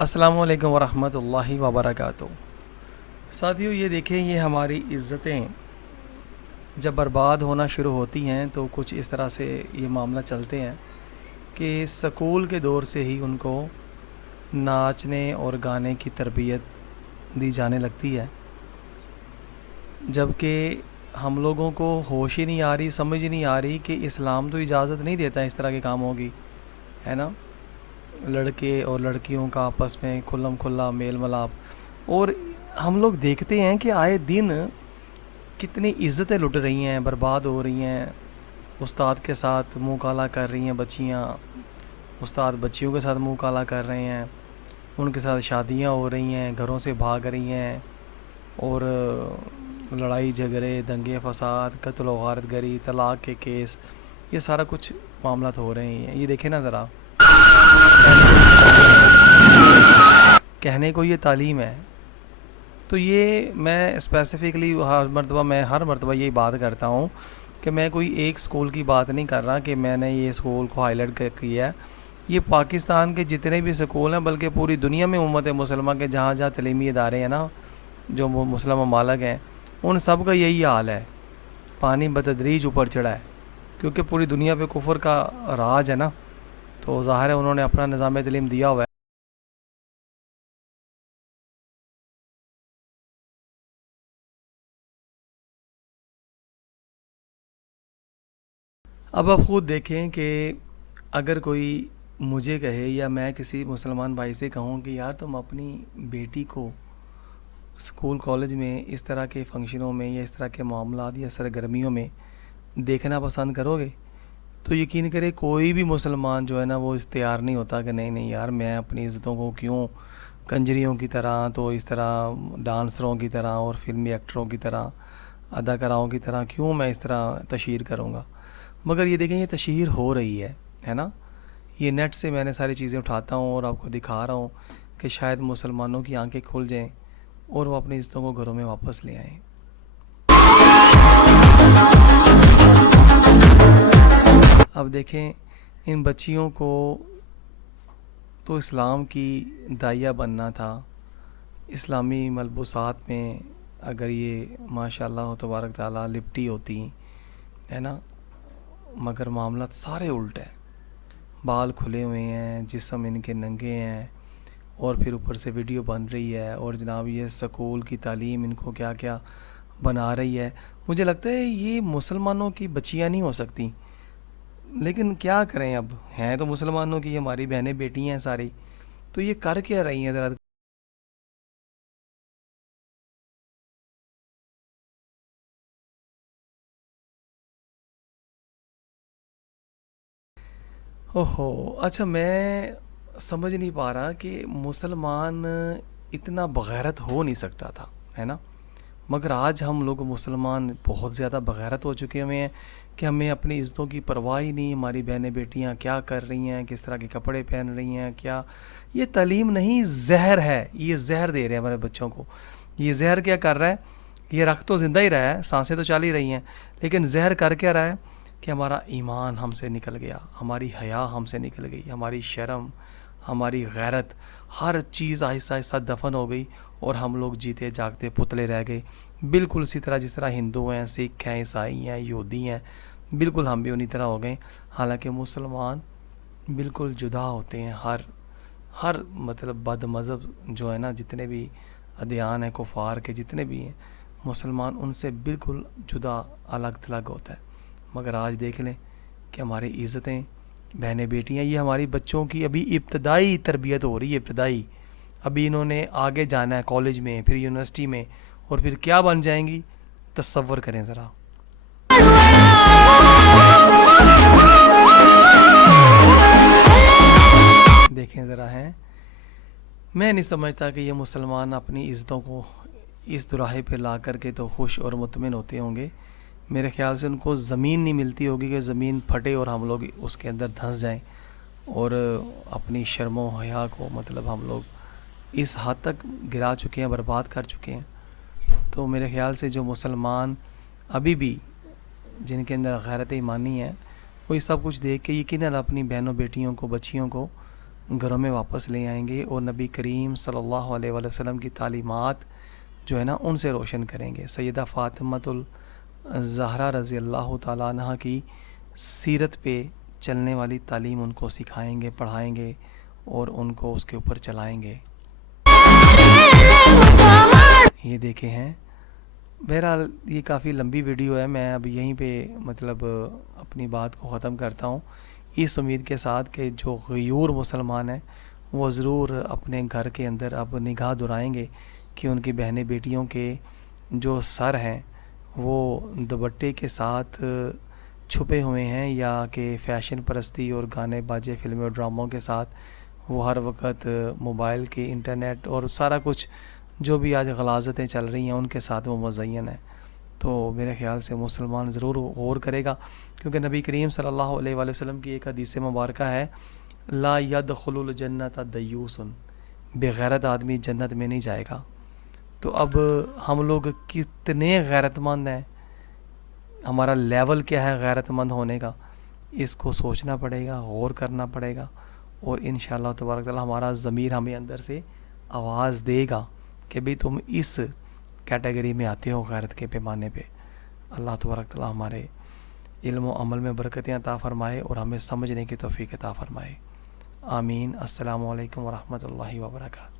السلام علیکم ورحمۃ اللہ وبرکاتہ۔ ساتھیو، یہ دیکھیں، یہ ہماری عزتیں جب برباد ہونا شروع ہوتی ہیں تو کچھ اس طرح سے یہ معاملہ چلتے ہیں کہ سکول کے دور سے ہی ان کو ناچنے اور گانے کی تربیت دی جانے لگتی ہے، جب کہ ہم لوگوں کو ہوش ہی نہیں آ رہی، سمجھ ہی نہیں آ رہی کہ اسلام تو اجازت نہیں دیتا اس طرح کے کاموں کی، ہے نا۔ لڑکے اور لڑکیوں کا آپس میں کھلم کھلا میل ملاپ، اور ہم لوگ دیکھتے ہیں کہ آئے دن کتنی عزتیں لٹ رہی ہیں، برباد ہو رہی ہیں۔ استاد کے ساتھ منہ کالا کر رہی ہیں بچیاں، استاد بچیوں کے ساتھ منہ کالا کر رہے ہیں، ان کے ساتھ شادیاں ہو رہی ہیں، گھروں سے بھاگ رہی ہیں، اور لڑائی جھگڑے، دنگے فساد، قتل و غارت گری، طلاق کے کیس، یہ سارا کچھ معاملات ہو رہے ہیں۔ یہ دیکھیں نا ذرا، کہنے کو یہ تعلیم ہے، تو یہ میں اسپیسیفکلی ہر مرتبہ یہی بات کرتا ہوں کہ میں کوئی ایک سکول کی بات نہیں کر رہا کہ میں نے یہ سکول کو ہائی لائٹ کیا ہے۔ یہ پاکستان کے جتنے بھی سکول ہیں، بلکہ پوری دنیا میں امت مسلمہ کے جہاں جہاں تعلیمی ادارے ہیں نا، جو مسلم ممالک ہیں، ان سب کا یہی حال ہے۔ پانی بتدریج اوپر چڑھا ہے، کیونکہ پوری دنیا پہ کفر کا راج ہے نا، تو ظاہر ہے انہوں نے اپنا نظام تعلیم دیا ہوا ہے۔ اب آپ خود دیکھیں کہ اگر کوئی مجھے کہے یا میں کسی مسلمان بھائی سے کہوں کہ یار تم اپنی بیٹی کو اسکول کالج میں اس طرح کے فنکشنوں میں یا اس طرح کے معاملات یا سرگرمیوں میں دیکھنا پسند کرو گے، تو یقین کرے کوئی بھی مسلمان جو ہے نا وہ تیار نہیں ہوتا کہ نہیں نہیں یار، میں اپنی عزتوں کو کیوں کنجریوں کی طرح، تو اس طرح ڈانسروں کی طرح اور فلمی ایکٹروں کی طرح، اداکاراؤں کی طرح کیوں میں اس طرح تشہیر کروں گا۔ مگر یہ دیکھیں، یہ تشہیر ہو رہی ہے نا۔ یہ نیٹ سے میں نے ساری چیزیں اٹھاتا ہوں اور آپ کو دکھا رہا ہوں کہ شاید مسلمانوں کی آنکھیں کھل جائیں اور وہ اپنی عزتوں کو گھروں میں واپس لے آئیں۔ اب دیکھیں، ان بچیوں کو تو اسلام کی داعیہ بننا تھا، اسلامی ملبوسات میں اگر یہ ماشاء اللہ تبارک تعالیٰ لپٹی ہوتی، ہے نا، مگر معاملات سارے الٹ ہیں۔ بال کھلے ہوئے ہیں، جسم ان کے ننگے ہیں، اور پھر اوپر سے ویڈیو بن رہی ہے، اور جناب یہ سکول کی تعلیم ان کو کیا کیا بنا رہی ہے۔ مجھے لگتا ہے یہ مسلمانوں کی بچیاں نہیں ہو سکتی، لیکن کیا کریں، اب ہیں تو مسلمانوں کی ہماری بہنیں بیٹی ہیں ساری، تو یہ کر کیا رہی ہیں ذرا۔ اوہو، اچھا، میں سمجھ نہیں پا رہا کہ مسلمان اتنا بغیرت ہو نہیں سکتا تھا، ہے نا، مگر آج ہم لوگ مسلمان بہت زیادہ بغیرت ہو چکے ہوئے ہیں کہ ہمیں اپنی عزتوں کی پرواہ ہی نہیں۔ ہماری بہنیں بیٹیاں کیا کر رہی ہیں، کس طرح کے کپڑے پہن رہی ہیں، کیا یہ تعلیم نہیں، زہر ہے، یہ زہر دے رہے ہیں ہمارے بچوں کو۔ یہ زہر کیا کر رہا ہے؟ یہ رکھ تو زندہ ہی رہا ہے، سانسیں تو چل ہی رہی ہیں، لیکن زہر کر کیا رہا ہے کہ ہمارا ایمان ہم سے نکل گیا، ہماری حیا ہم سے نکل گئی، ہماری شرم، ہماری غیرت، ہر چیز آہستہ آہستہ دفن ہو گئی، اور ہم لوگ جیتے جاگتے پتلے رہ گئے، بالکل اسی طرح جس طرح ہندو ہیں، سکھ ہیں، عیسائی ہیں، یہودی ہیں، بالکل ہم بھی انہی طرح ہو گئے۔ حالانکہ مسلمان بالکل جدا ہوتے ہیں، ہر مطلب بد مذہب جو ہے نا، جتنے بھی ادیان ہیں کفار کے، جتنے بھی ہیں مسلمان، ان سے بالکل جدا الگ تھلگ ہوتا ہے۔ مگر آج دیکھ لیں کہ ہماری عزتیں، بہنیں بیٹیاں، یہ ہماری بچوں کی ابھی ابتدائی تربیت ہو رہی ہے، ابتدائی۔ ابھی انہوں نے آگے جانا ہے کالج میں، پھر یونیورسٹی میں، اور پھر کیا بن جائیں گی، تصور کریں ذرا۔ دیکھیں ذرا، ہیں، میں نہیں سمجھتا کہ یہ مسلمان اپنی عزتوں کو اس دراہے پہ لا کر کے تو خوش اور مطمئن ہوتے ہوں گے۔ میرے خیال سے ان کو زمین نہیں ملتی ہوگی کہ زمین پھٹے اور ہم لوگ اس کے اندر دھنس جائیں، اور اپنی شرم و حیا کو مطلب ہم لوگ اس حد تک گرا چکے ہیں، برباد کر چکے ہیں۔ تو میرے خیال سے جو مسلمان ابھی بھی جن کے اندر غیرت ایمانی ہے، وہ یہ سب کچھ دیکھ کے یقیناً اپنی بہنوں بیٹیوں کو، بچیوں کو گھروں میں واپس لے آئیں گے اور نبی کریم صلی اللہ علیہ وآلہ وسلم کی تعلیمات جو ہے نا ان سے روشن کریں گے. سیدہ فاطمۃ الزہرا رضی اللہ تعالیٰ عنہ کی سیرت پہ چلنے والی تعلیم ان کو سکھائیں گے، پڑھائیں گے اور ان کو اس کے اوپر چلائیں گے. یہ دیکھے ہیں. بہرحال یہ کافی لمبی ویڈیو ہے، میں اب یہیں پہ مطلب اپنی بات کو ختم کرتا ہوں، اس امید کے ساتھ کہ جو غیور مسلمان ہیں وہ ضرور اپنے گھر کے اندر اب نگاہ دہرائیں گے کہ ان کی بہنیں بیٹیوں کے جو سر ہیں وہ دوپٹے کے ساتھ چھپے ہوئے ہیں، یا کہ فیشن پرستی اور گانے باجے فلمیں اور ڈراموں کے ساتھ وہ ہر وقت موبائل کے انٹرنیٹ اور سارا کچھ جو بھی آج غلاظتیں چل رہی ہیں ان کے ساتھ وہ مزین ہے. تو میرے خیال سے مسلمان ضرور غور کرے گا، کیونکہ نبی کریم صلی اللہ علیہ وآلہ وسلم کی ایک حدیث مبارکہ ہے، لا يدخل الجنت دیوس، بغیرت آدمی جنت میں نہیں جائے گا. تو اب ہم لوگ کتنے غیرت مند ہیں، ہمارا لیول کیا ہے غیرت مند ہونے کا، اس کو سوچنا پڑے گا، غور کرنا پڑے گا، اور انشاءاللہ تبارک تعالی ہمارا ضمیر ہمیں اندر سے آواز دے گا کہ بھی تم اس کیٹیگری میں آتے ہو غیرت کے پیمانے پہ. اللہ تبارک تعالی ہمارے علم و عمل میں برکتیں عطا فرمائے اور ہمیں سمجھنے کی توفیق عطا فرمائے. آمین. السلام علیکم ورحمۃ اللہ وبرکاتہ.